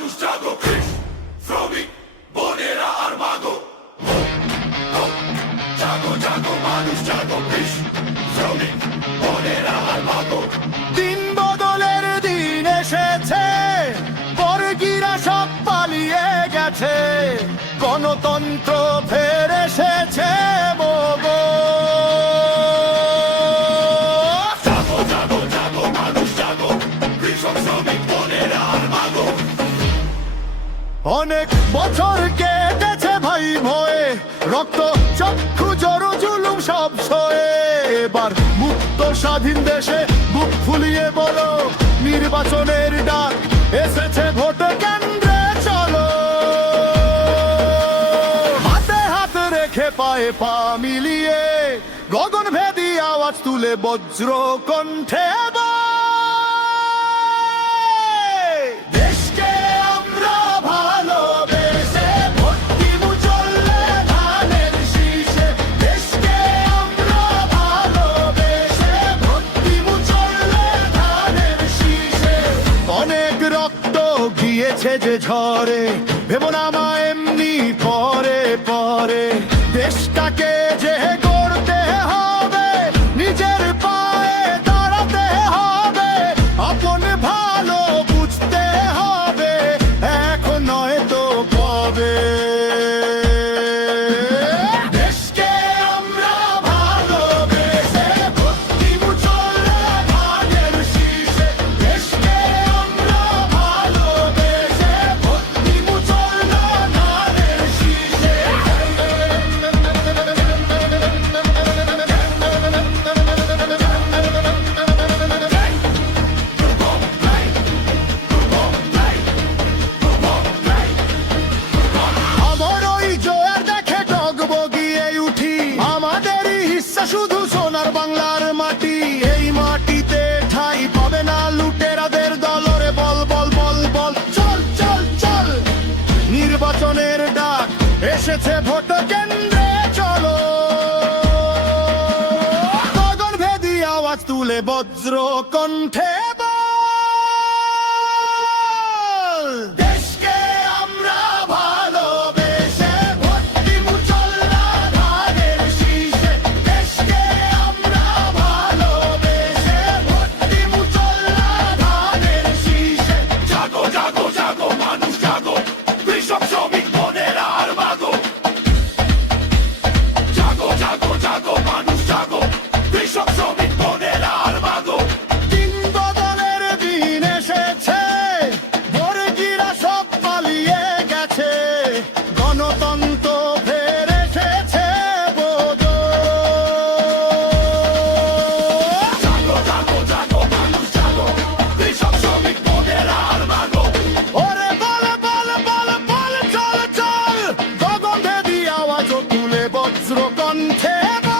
মানুষ জাগো, শ্রমিক বোনেরা আর মাগো, জাগো জাগো মানুষ জাগো, শ্রমিক বোনেরা আর মাগো। দিন বদলের দিন এসেছে, বর্গীরা সব পালিয়ে গেছে, গণতন্ত্র ফের এসেছে মগো। জাগো জাগো জাগো মানুষ জাগো, কৃষক শ্রমিক বোনেরা আর মাগো। অনেক বছর কেটেছে ভাই ভয়ে, রক্ত চক্ষু জড়ো জুলুম সব সয়ে, এবার মুক্ত স্বাধীন দেশে বুক ফুলিয়ে বলো, নির্বাচনের ডাক এসেছে ভোট কেন্দ্রে চলো। হাতে হাত রেখে পায়ে পা মিলিয়ে, গগন ভেদী আওয়াজ তুলে বজ্র কণ্ঠে দেশকে আমরা ভালোবেসে ভোট দিব চললে ধানের শীষে। দেশকে আমরা ভালোবেসে ভোট দিব চললে ধানের শীষে। অনেক রক্ত গিয়েছে যে ঝরে, ভেবো না মা এমনি পরে পরে, দেশটাকে যে গড়তে হবে, নিজের পায়ে দাঁড়াতে হবে, আপন ভালো বুঝতে হবে, এখন নয় তো কবে। দেশকে আমরা ভালোবেসে ভোট দিব চললে ধানের শীষে। দেশকে আমরা ভালোবেসে ভোট দিব চললে ধানের শীষে। আমার ওই জোয়ার দেখে ডগবগিয়ে উঠি, আমাদেরই হিস্সা শুধু সোনার বাংলার মাটি। এই মাটিতে ঠাঁই পাবে না লুটেরাদের দলরে, বল বল বল বল চল চল চল। নির্বাচনের ডাক এসেছে ভোট কেন্দ্রে চলো, গগন ভেদী আওয়াজ তুলে বজ্র কণ্ঠে বল। দেশকে আমরা ভালোবেসে ভোট দিব চললে ধানের শীষে। দেশকে আমরা ভালোবেসে ভোট দিব চললে ধানের শীষে। জাগো জাগো জাগো মানুষ জাগো, কৃষক শ্রমিক বোনেরা আর মাগো। জাগো জাগো জাগো মানুষ জাগো, কৃষক শ্রমিক বোনেরা আর মাগো। দিন বদলের দিন এসেছে, বর্গীরা সব পালিয়ে গেছে, গণতন্ত্র ফের এসেছে বোধো। জাগো জাগো জাগো মানুষ জাগো, কৃষক শ্রমিক বোনেরা আর মাগো। ওরে বল বল বল বল চল চল, গগন ভেদী আওয়াজ তুলে বজ্র কণ্ঠে বল।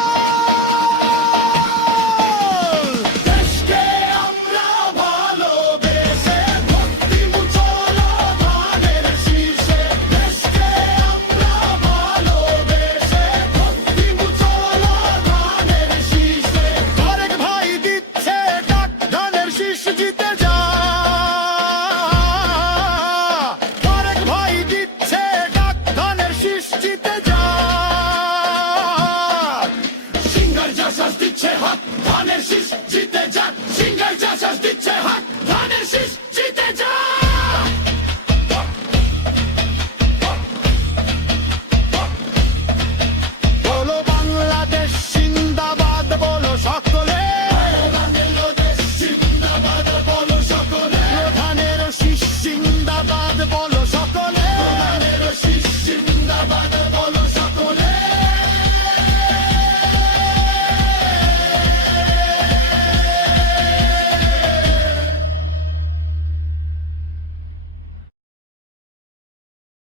দেশকে আমরা ভালোবেসে ভোট দিব চললে ধানের শীষে। দেশকে আমরা ভালোবেসে ভোট দিব চললে ধানের শীষে। আরেক ভাই দিচ্ছে ডাক, ধানের শীষ জিতে যা। আরেক ভাই দিচ্ছে ডাক, ধানের শীষ জিতে যা। সিঙ্গার যা শ্বাস দিচ্ছে হাত, ধানের শীষ জিতে যাক। সিঙ্গার যা শ্বাস দিচ্ছে